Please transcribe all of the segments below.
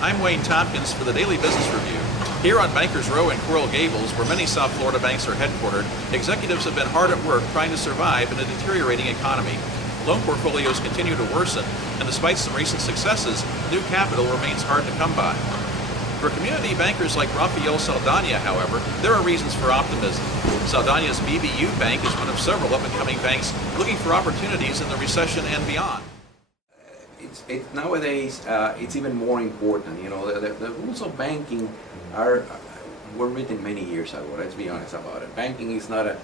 I'm Wayne Tompkins for the Daily Business Review. Here on Bankers Row in Coral Gables, where many South Florida banks are headquartered, executives have been hard at work trying to survive in a deteriorating economy. Loan portfolios continue to worsen, and despite some recent successes, new capital remains hard to come by. For community bankers like Rafael Saldana, however, there are reasons for optimism. Saldana's BBU Bank is one of several up-and-coming banks looking for opportunities in the recession and beyond. Nowadays, it's even more important. You know, the rules of banking were written many years ago. Let's be honest about it. Banking is not a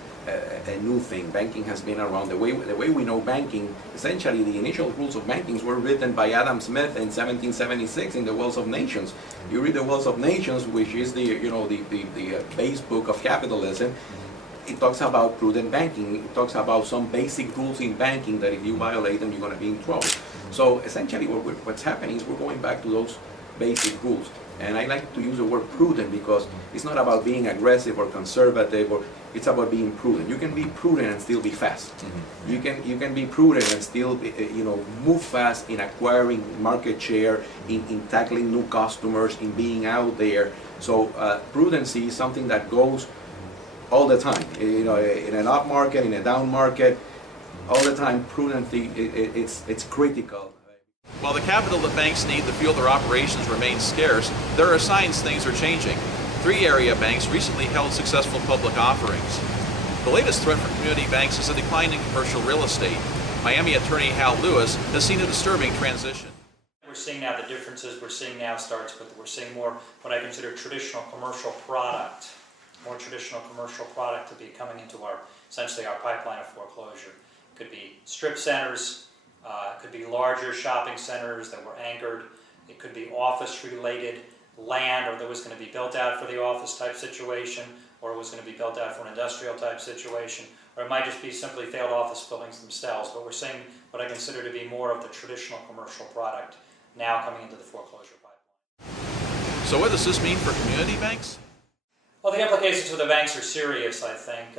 new thing. Banking has been around. The way we know banking, essentially, the initial rules of banking were written by Adam Smith in 1776 in the Wealth of Nations. You read the Wealth of Nations, which is the base book of capitalism. It talks about prudent banking. It talks about some basic rules in banking that if you violate them, you're going to be in trouble. So essentially what's happening is we're going back to those basic rules. And I like to use the word prudent because it's not about being aggressive or conservative, it's about being prudent. You can be prudent and still be fast. Mm-hmm. You can be prudent and still move fast in acquiring market share, in tackling new customers, in being out there. So prudency is something that goes all the time. In an up market, in a down market, all the time, prudency, it's critical. While the capital that banks need to fuel their operations remains scarce, there are signs things are changing. 3 area banks recently held successful public offerings. The latest threat for community banks is a decline in commercial real estate. Miami attorney Hal Lewis has seen a disturbing transition. We're seeing now the differences we're seeing now starts with we're seeing more what I consider traditional commercial product, more traditional commercial product to be coming into essentially our pipeline of foreclosure. Could be strip centers, could be larger shopping centers that were anchored. It could be office-related land, or that was going to be built out for the office type situation, or it was going to be built out for an industrial type situation, or it might just be simply failed office buildings themselves. But we're seeing what I consider to be more of the traditional commercial product now coming into the foreclosure pipeline. So what does this mean for community banks? Well, the implications for the banks are serious, I think.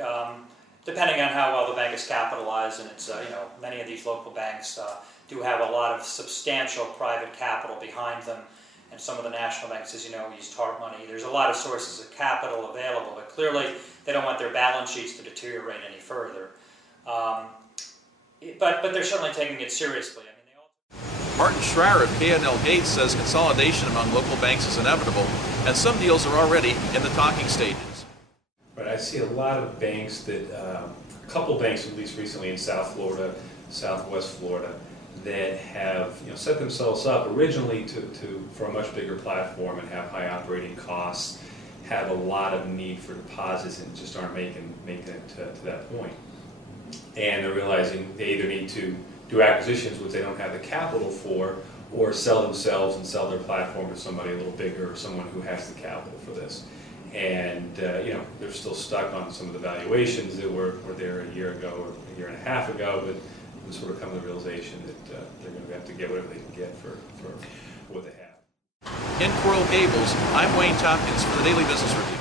Depending on how well the bank is capitalized, and it's many of these local banks do have a lot of substantial private capital behind them, and some of the national banks, as you know, use TARP money. There's a lot of sources of capital available, but clearly they don't want their balance sheets to deteriorate any further. But they're certainly taking it seriously. Martin Schreier of K&L Gates says consolidation among local banks is inevitable, and some deals are already in the talking stages. But I see a lot of banks that, a couple banks at least recently in South Florida, Southwest Florida, that have set themselves up originally for a much bigger platform and have high operating costs, have a lot of need for deposits and just aren't making it to that point. And they're realizing they either need to do acquisitions, which they don't have the capital for, or sell themselves and sell their platform to somebody a little bigger or someone who has the capital for this. And they're still stuck on some of the valuations that were there a year ago or a year and a half ago, but they sort of come to the realization that they're going to have to get whatever they can get for what they have. In Coral Gables, I'm Wayne Tompkins for the Daily Business Review.